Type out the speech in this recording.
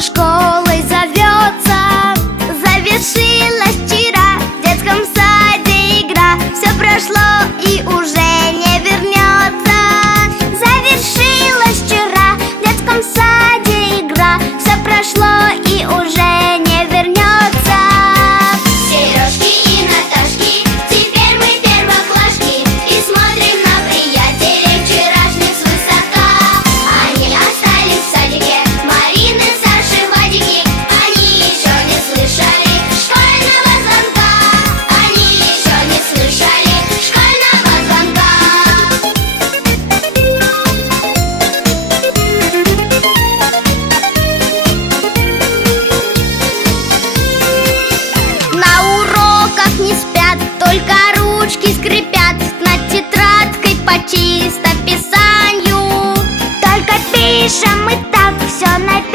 что школой зовется. Завершилась вчера в детском саде игра. Все прошло и уже не вернется. Завершилась вчера в детском саде игра. Все прошло и уже не вернется. Сережки и Наташки, теперь мы первоклашки и смотрим на приятелей вчерашних свысока. Они остались в садике, Марины, Саши, Вадики. Они еще не слышали школьного звонка. Они еще не слышали школьного звонка. На уроках не спят, только ручки скрипят над тетрадкой по чистописанию. Только пишем мы так, все написано.